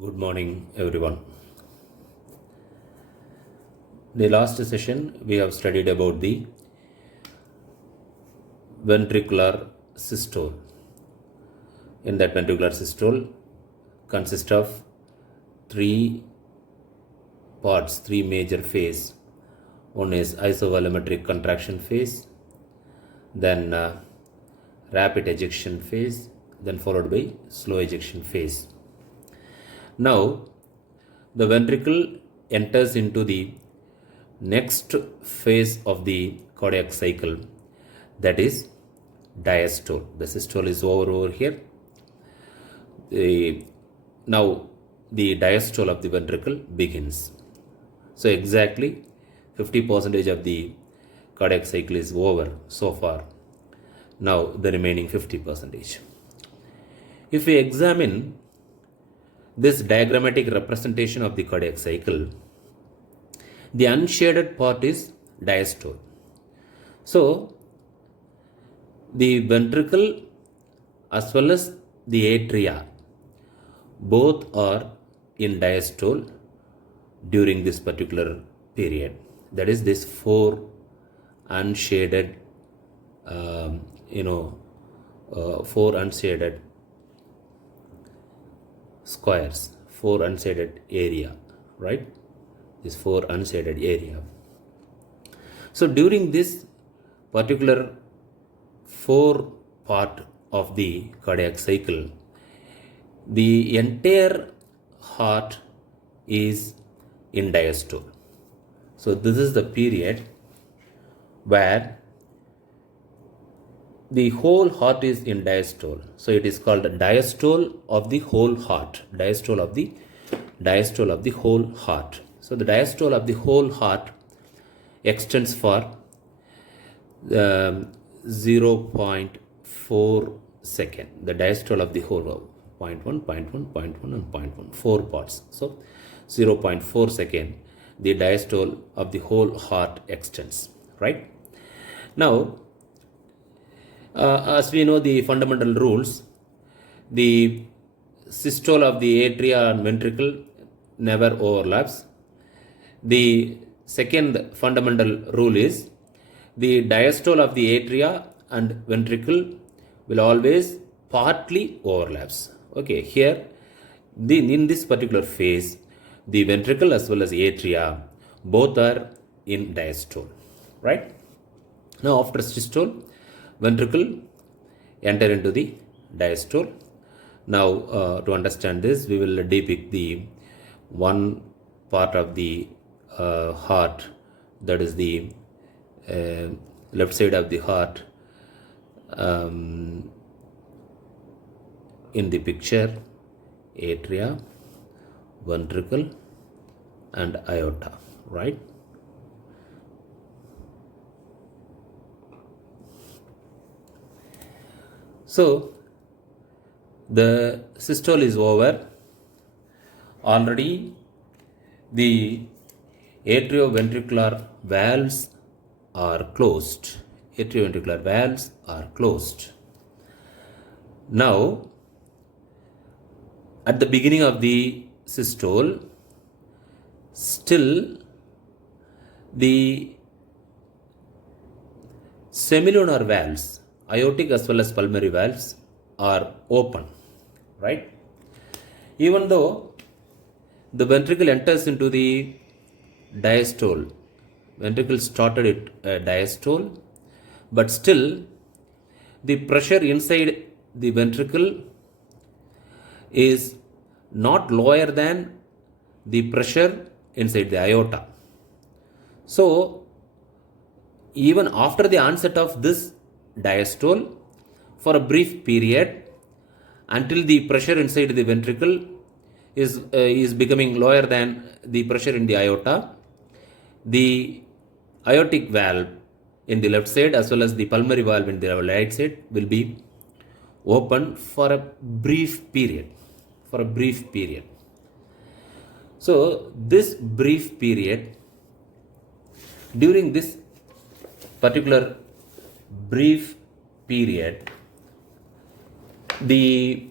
Good morning, everyone. The last session we have studied about the ventricular systole. In that ventricular systole consists of three parts, three major phases. One is isovolumetric contraction phase, then rapid ejection phase, then followed by slow ejection phase. Now, the ventricle enters into the next phase of the cardiac cycle, that is diastole. The systole is over here. Now the diastole of the ventricle begins. So exactly 50% of the cardiac cycle is over so far. Now the remaining 50%. If we examine this diagrammatic representation of the cardiac cycle, the unshaded part is diastole. So the ventricle as well as the atria both are in diastole during this particular period. That is this four unshaded, four unshaded squares, four unshaded area, right? This four unshaded area. So during this particular four part of the cardiac cycle, the entire heart is in diastole. So this is the period where the whole heart is in diastole. So it is called diastole of the whole heart. Diastole of the whole heart. So the diastole of the whole heart extends for 0.4 second. The diastole of the whole 0.1, 0.1, 0.1 and 0.1, 4 parts. So 0.4 second, the diastole of the whole heart extends, right? Now, as we know the fundamental rules, the systole of the atria and ventricle never overlaps. The second fundamental rule is the diastole of the atria and ventricle will always partly overlaps. Okay, here in this particular phase, the ventricle as well as atria both are in diastole, right? Now after systole, ventricle enter into the diastole. Now to understand this, we will depict the one part of the heart, that is the left side of the heart in the picture: atria, ventricle and aorta, right? So the systole is over. Already the atrioventricular valves are closed. Atrioventricular valves are closed. Now, at the beginning of the systole, still the semilunar valves, aortic as well as pulmonary valves, are open, right? Even though the ventricle enters into the diastole, ventricle started at diastole, but still the pressure inside the ventricle is not lower than the pressure inside the aorta. So even after the onset of this diastole, for a brief period, until the pressure inside the ventricle is becoming lower than the pressure in the aorta, the aortic valve in the left side as well as the pulmonary valve in the right side will be open for a brief period. So this brief period, during this particular brief period, the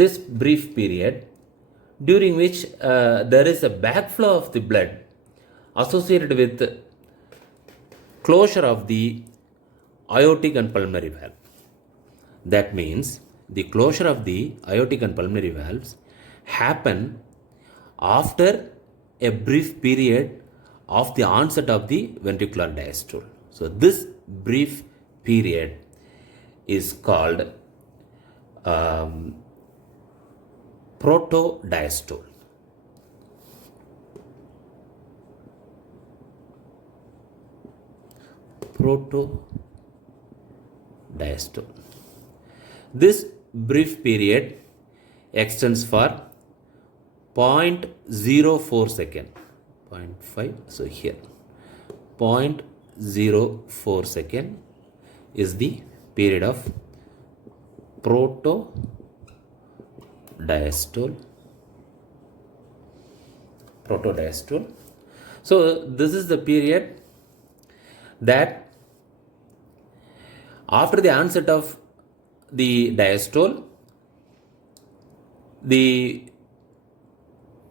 this brief period during which there is a backflow of the blood associated with closure of the aortic and pulmonary valve. That means the closure of the aortic and pulmonary valves happen after a brief period of the onset of the ventricular diastole. So this brief period is called protodiastole. Protodiastole. This brief period extends for 0.04 second. 0.5. So here 0.04 second is the period of protodiastole. So this is the period that after the onset of the diastole, the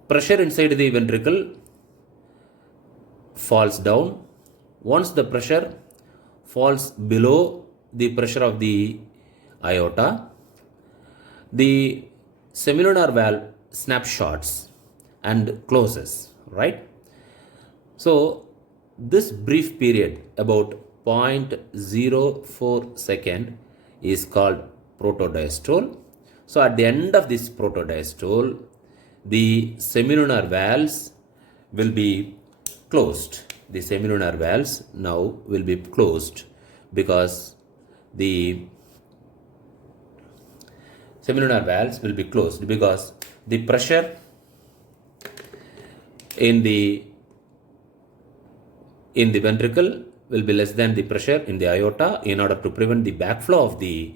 pressure inside the ventricle falls down. Once the pressure falls below the pressure of the aorta, the semilunar valve snapshots and closes, right? So this brief period, about 0.04 second, is called protodiastole. So at the end of this protodiastole, the semilunar valves will be closed. The semilunar valves now will be closed because the semilunar valves will be closed because the pressure in the ventricle will be less than the pressure in the aorta. In order to prevent the backflow of the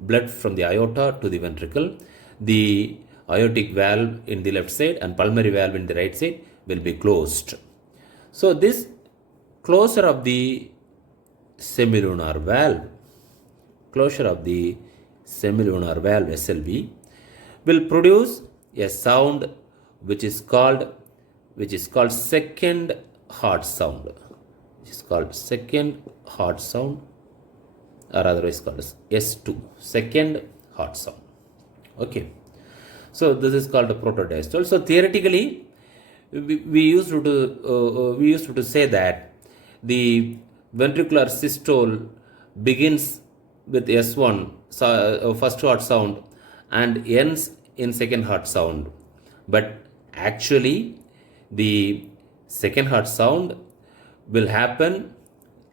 blood from the aorta to the ventricle, the aortic valve in the left side and pulmonary valve in the right side will be closed. So this closure of the semilunar valve, SLV, will produce a sound which is called second heart sound. Or otherwise called as S2, second heart sound. Okay. So this is called a protodiastole. So theoretically, we used to say that the ventricular systole begins with S1, first heart sound, and ends in second heart sound. But actually, the second heart sound will happen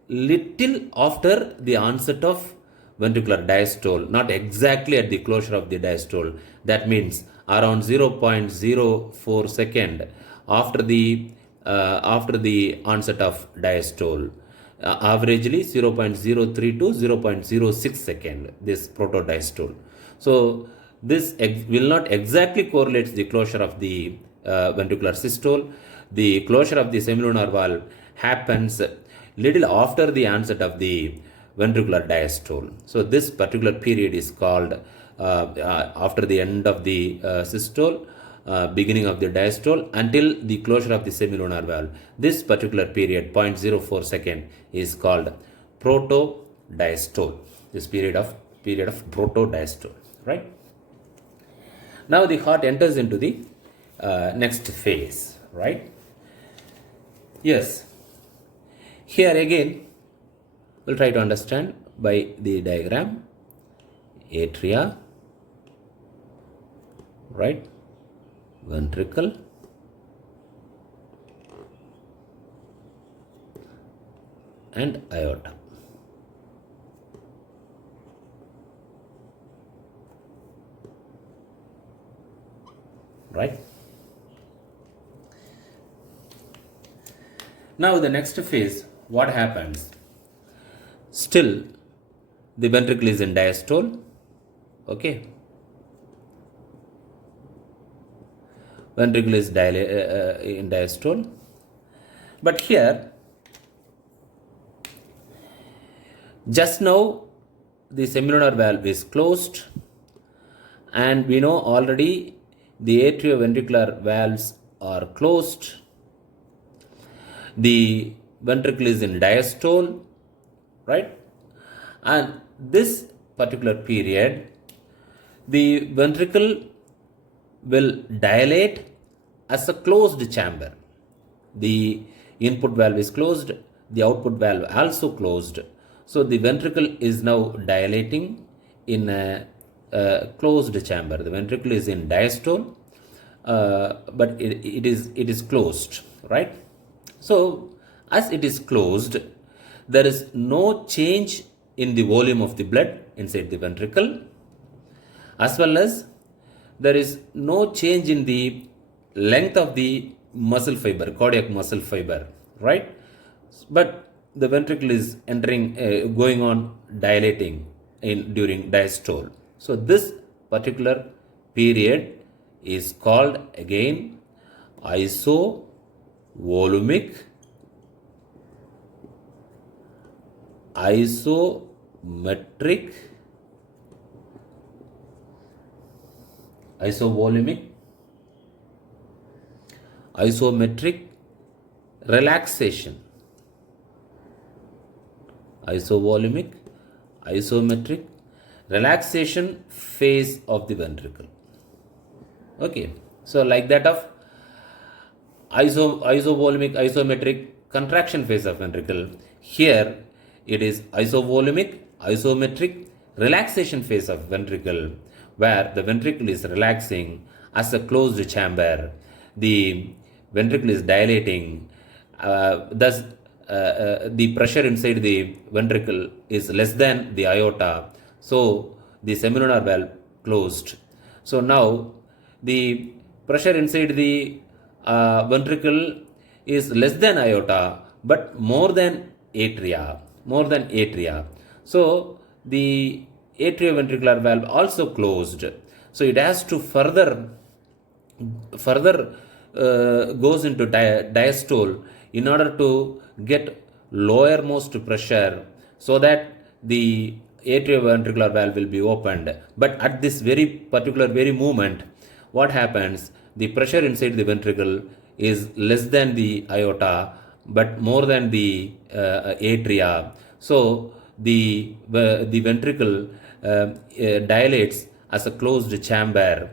little after the onset of ventricular diastole, not exactly at the closure of the diastole. That means around 0.04 second after the onset of diastole. Averagely 0.03 to 0.06 second, this protodiastole. So this will not exactly correlate the closure of the ventricular systole. The closure of the semilunar valve happens little after the onset of the ventricular diastole. So this particular period is called after the end of the systole, beginning of the diastole, until the closure of the semilunar valve. This particular period, 0.04 second, is called protodiastole. This period of protodiastole, right? Now the heart enters into the next phase, right? Yes. Here again, we'll try to understand by the diagram. Atria, right? Ventricle, and aorta. Right? Now the next phase, what happens? Still the ventricle is in diastole. Okay. Ventricle is in diastole. But here, just now the semilunar valve is closed And we know already the atrioventricular valves are closed. The ventricle is in diastole, right? And this particular period, the ventricle will dilate as a closed chamber. The input valve is closed, the output valve also closed. So the ventricle is now dilating in a closed chamber. The ventricle is in diastole, but it is closed, right? So as it is closed, there is no change in the volume of the blood inside the ventricle, as well as there is no change in the length of the muscle fiber, cardiac muscle fiber, right? But the ventricle is entering, going on dilating during diastole. So this particular period is called again isovolumic isometric isometric relaxation. Isovolumic isometric relaxation phase of the ventricle. Okay, so like that of isovolumic isometric contraction phase of ventricle, here it is isovolumic isometric relaxation phase of ventricle, where the ventricle is relaxing as a closed chamber. The ventricle is dilating, thus the pressure inside the ventricle is less than the aorta, so the semilunar valve closed. So now the pressure inside the ventricle is less than aorta but more than atria. So the atrioventricular valve also closed, so it has to further goes into diastole in order to get lowermost pressure, so that the atrioventricular valve will be opened. But at this very moment, what happens? The pressure inside the ventricle is less than the aorta but more than the atria. So the ventricle dilates as a closed chamber.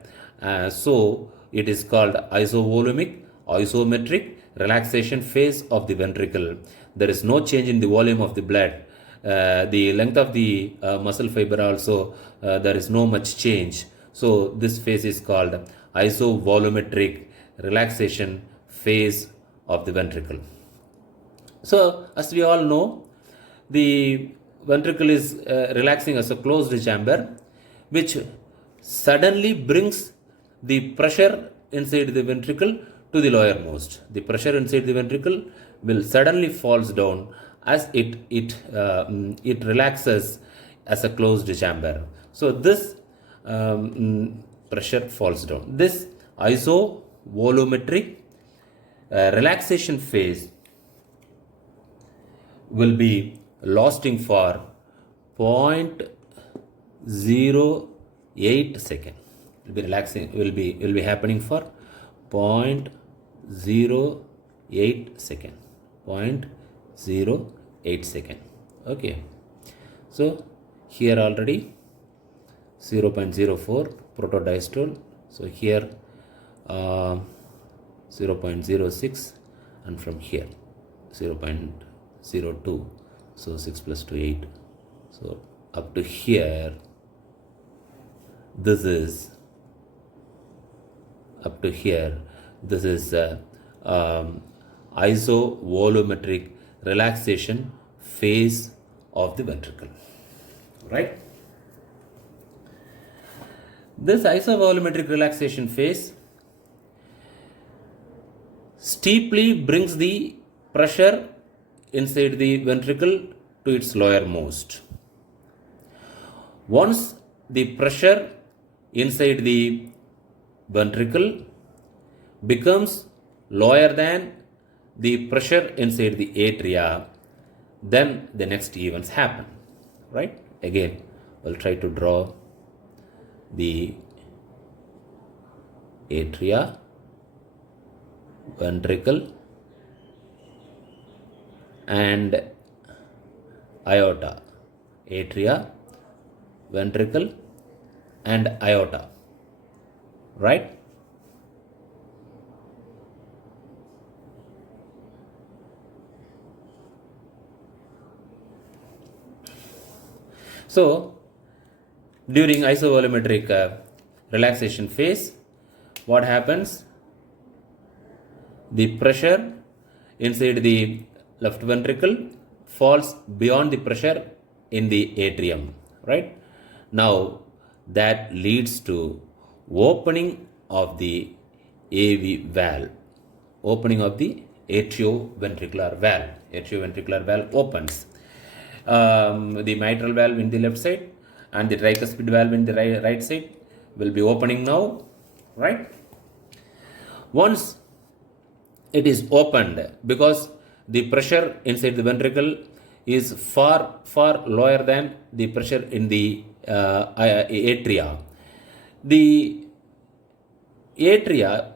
So it is called isovolumic isometric relaxation phase of the ventricle. There is no change in the volume of the blood. The length of the muscle fiber also, there is no much change. So this phase is called isovolumetric relaxation phase of the ventricle. So as we all know, the ventricle is relaxing as a closed chamber, which suddenly brings the pressure inside the ventricle to the lowermost. The pressure inside the ventricle will suddenly falls down as it relaxes as a closed chamber. So this pressure falls down. This isovolumetric relaxation phase will be lasting for 0.08 second. Will be happening for 0.08 second. 0.08 second. Okay. So here already 0.04 protodiastole. So here 0.06, and from here 0.02. So 6 plus 2 8. So up to here, this is isovolumetric relaxation phase of the ventricle, right? This isovolumetric relaxation phase steeply brings the pressure inside the ventricle to its lowermost. Once the pressure inside the ventricle becomes lower than the pressure inside the atria, then the next events happen, right? Again, we'll try to draw the atria, ventricle, and aorta. Atria, ventricle, and aorta. Right? So, during isovolumetric relaxation phase, what happens? The pressure inside the left ventricle falls beyond the pressure in the atrium, right? Now, that leads to opening of the AV valve, opening of the atrioventricular valve. Atrioventricular valve opens. The mitral valve in the left side and the tricuspid valve in the right side will be opening now, right? Once it is opened, because the pressure inside the ventricle is far lower than the pressure in the atria. The atria,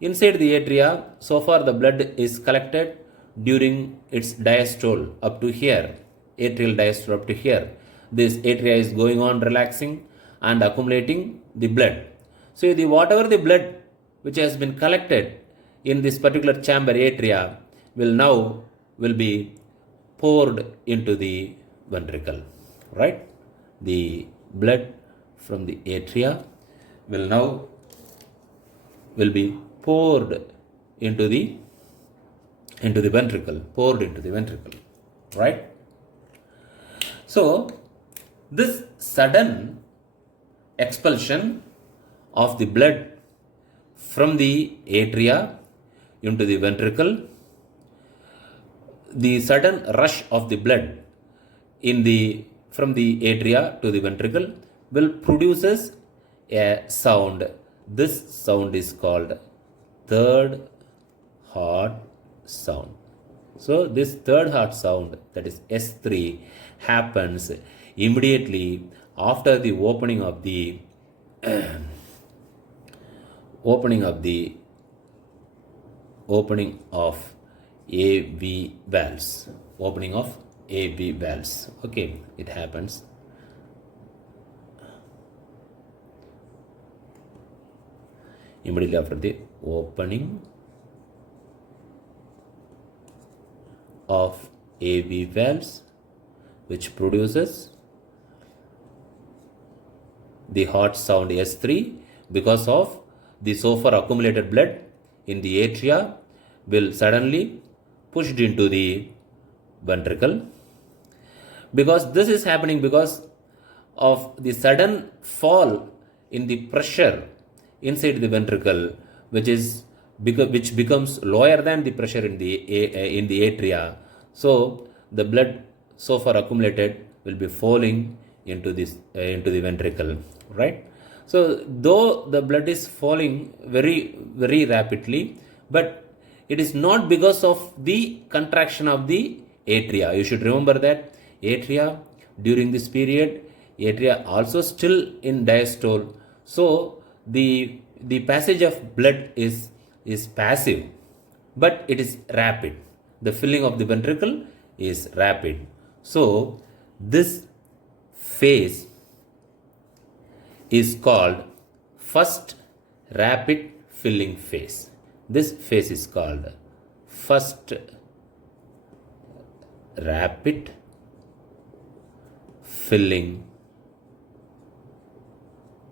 inside the atria, so far the blood is collected during its diastole up to here, atrial diastole up to here. This atria is going on relaxing and accumulating the blood. So the whatever the blood which has been collected in this particular chamber atria will be poured into the ventricle, right? The blood from the atria will be poured into the ventricle, right? So this sudden expulsion of the blood from the atria into the ventricle, the sudden rush of the blood from the atria to the ventricle will produces a sound. This sound is called third heart sound. So this third heart sound, that is S3, happens immediately after the opening of the AV valves. Opening of AV valves. Okay, it happens. Immediately after the opening of AV valves, which produces the heart sound S3, because of the so far accumulated blood in the atria will suddenly pushed into the ventricle. Because this is happening because of the sudden fall in the pressure inside the ventricle, which becomes lower than the pressure in the atria. So the blood so far accumulated will be falling into the ventricle, right? So though the blood is falling very rapidly, but it is not because of the contraction of the atria. You should remember that atria, during this period, atria also still in diastole. So the passage of blood is passive, but it is rapid. The filling of the ventricle is rapid. So this phase is called first rapid filling phase. This phase is called first rapid filling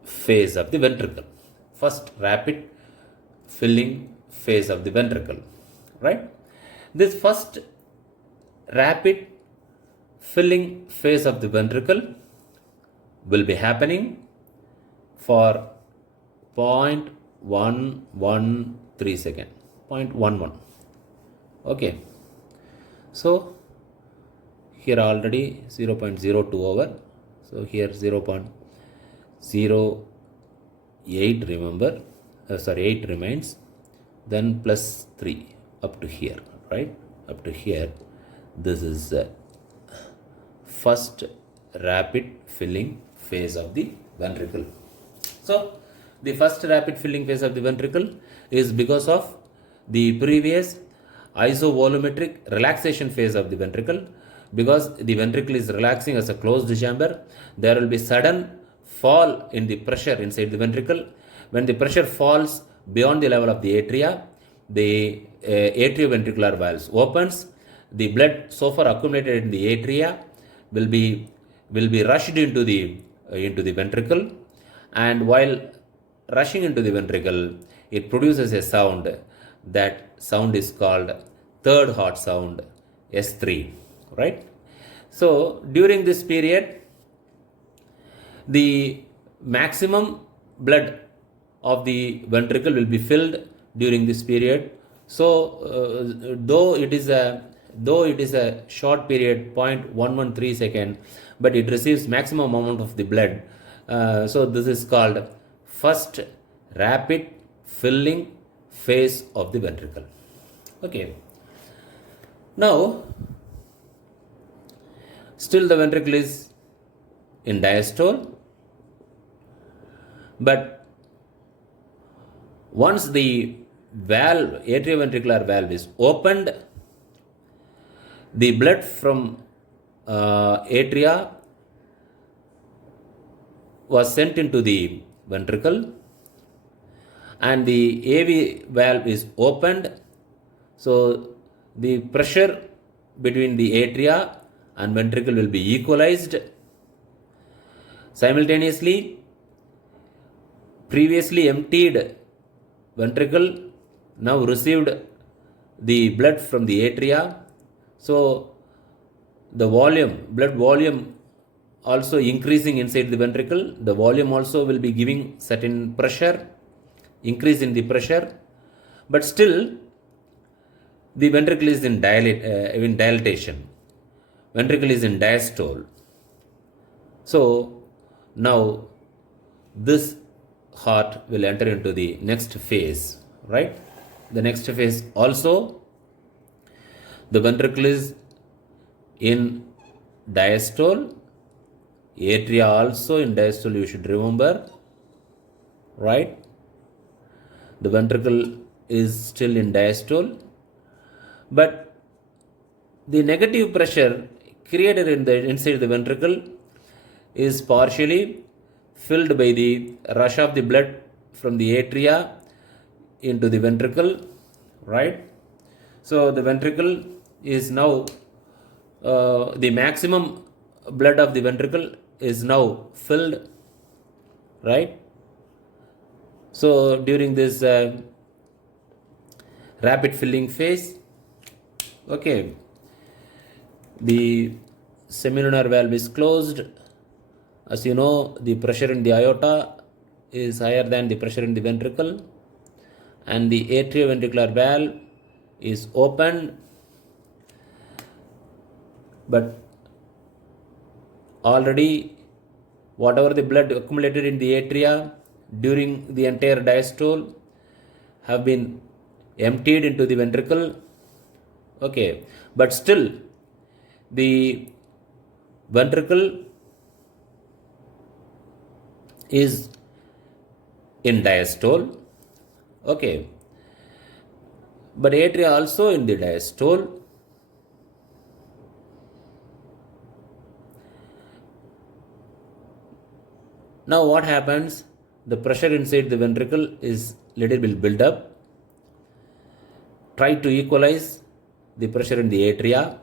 phase of the ventricle. First rapid filling phase of the ventricle, right? This first rapid filling phase of the ventricle will be happening for 0.113 second, 0.11. Okay, so here already 0.02 over, so here 0.08, remember, 8 remains, then plus 3 up to here, right? Up to here, this is first rapid filling phase of the ventricle. So The first rapid filling phase of the ventricle is because of the previous isovolumetric relaxation phase of the ventricle. Because the ventricle is relaxing as a closed chamber, there will be sudden fall in the pressure inside the ventricle. When the pressure falls beyond the level of the atria, the atrioventricular valves opens. The blood so far accumulated in the atria will be rushed into the ventricle, and while rushing into the ventricle, it produces a sound. That sound is called third heart sound, S3, right? So during this period, the maximum blood of the ventricle will be filled during this period. So though it is a short period, 0.113 second, but it receives maximum amount of the blood. So this is called first rapid filling phase of the ventricle. Okay. Now, still the ventricle is in diastole, but once the valve, atrioventricular valve is opened, the blood from atria was sent into the ventricle, and the AV valve is opened. So the pressure between the atria and ventricle will be equalized. Simultaneously, previously emptied ventricle now received the blood from the atria. So the blood volume also increasing inside the ventricle. The volume also will be giving certain pressure, increase in the pressure, but still the ventricle is in dilatation. Ventricle is in diastole. So now this heart will enter into the next phase, right? The next phase also, the ventricle is in diastole, atria also in diastole, you should remember, right? The ventricle is still in diastole, but the negative pressure created inside the ventricle is partially filled by the rush of the blood from the atria into the ventricle, right? So the ventricle is now, the maximum blood of the ventricle is now filled, right? So during this rapid filling phase, okay, the semilunar valve is closed. As you know, the pressure in the aorta is higher than the pressure in the ventricle, and the atrioventricular valve is opened, but already whatever the blood accumulated in the atria during the entire diastole have been emptied into the ventricle. Okay, but still the ventricle is in diastole. Okay, but atria also in the diastole. Now what happens? The pressure inside the ventricle is little bit build up. Try to equalize the pressure in the atria,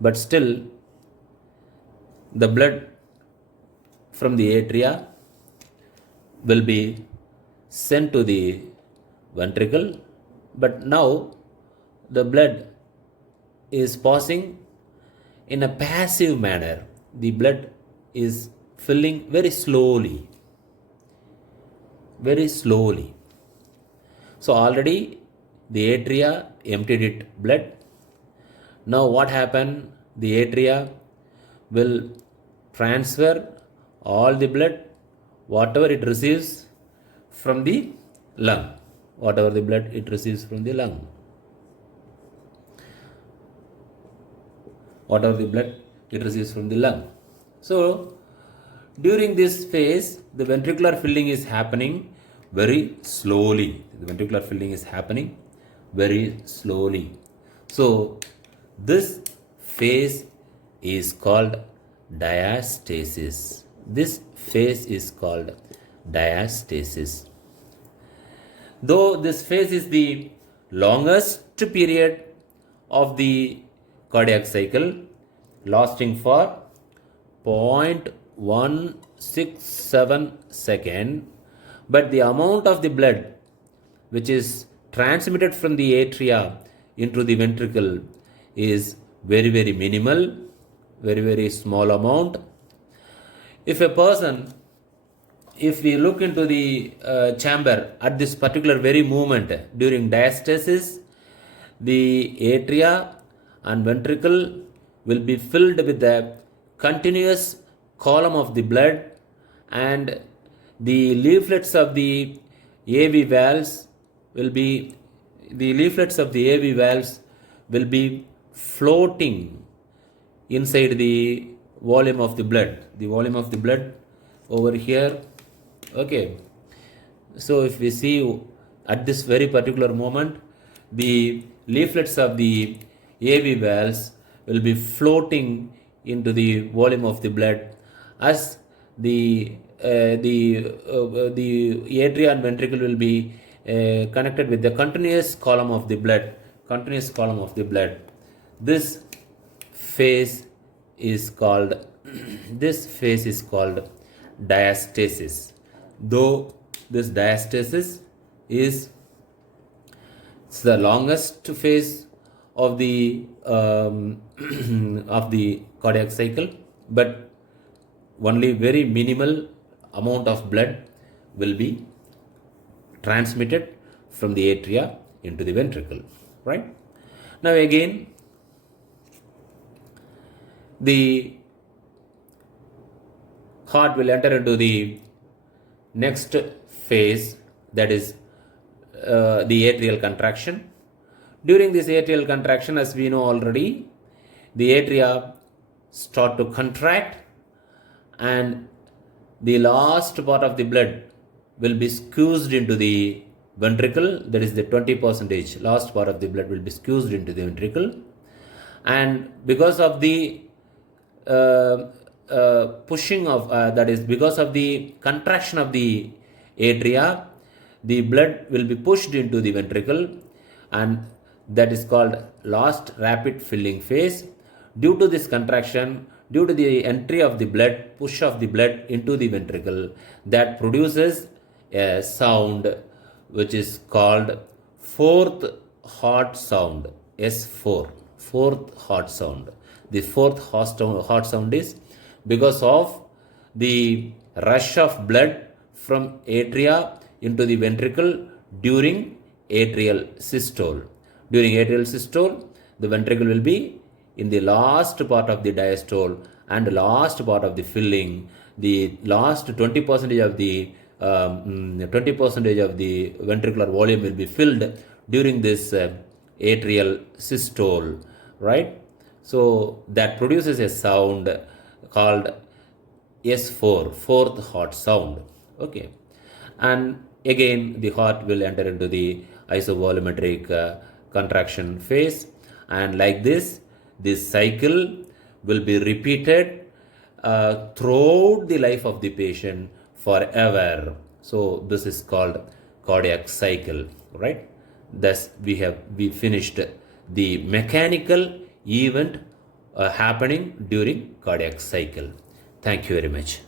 but still the blood from the atria will be sent to the ventricle, but now the blood is passing in a passive manner. The blood is filling very slowly. So already the atria emptied its blood. Now what happened? The atria will transfer all the blood, whatever it receives from the lung. Whatever the blood it receives from the lung. Whatever the blood it receives from the lung. So During this phase, the ventricular filling is happening very slowly. The ventricular filling is happening very slowly. So, this phase is called diastasis. This phase is called diastasis. Though this phase is the longest period of the cardiac cycle, lasting for 0.167 second, but the amount of the blood which is transmitted from the atria into the ventricle is very, very minimal, very, very small amount. If we look into the chamber at this particular very moment during diastasis, the atria and ventricle will be filled with the continuous column of the blood, and the leaflets of the AV valves will be floating inside the volume of the blood. The volume of the blood over here. Okay. So if we see at this very particular moment, the leaflets of the AV valves will be floating into the volume of the blood as the atria and ventricle will be connected with the continuous column of the blood. This phase is called diastasis. Though this diastasis is the longest phase of the of the cardiac cycle, but only very minimal amount of blood will be transmitted from the atria into the ventricle, right? Now again, the heart will enter into the next phase, that is the atrial contraction. During this atrial contraction, as we know already, the atria start to contract and the last part of the blood will be squeezed into the ventricle, that is the 20%, last part of the blood will be squeezed into the ventricle, and because of the pushing of that is because of the contraction of the atria, the blood will be pushed into the ventricle, and that is called last rapid filling phase. Due to this contraction, due to the entry of the blood, push of the blood into the ventricle, that produces a sound which is called fourth heart sound, S4, fourth heart sound. The fourth heart sound is because of the rush of blood from atria into the ventricle during atrial systole. During atrial systole, the ventricle will be in the last part of the diastole and last part of the filling. The last 20% of the 20% of the ventricular volume will be filled during this atrial systole, right? So that produces a sound called S4, fourth heart sound. Okay, and again the heart will enter into the isovolumetric contraction phase, and like this cycle will be repeated throughout the life of the patient forever. So this is called cardiac cycle, right? Thus we finished the mechanical event happening during cardiac cycle. Thank you very much.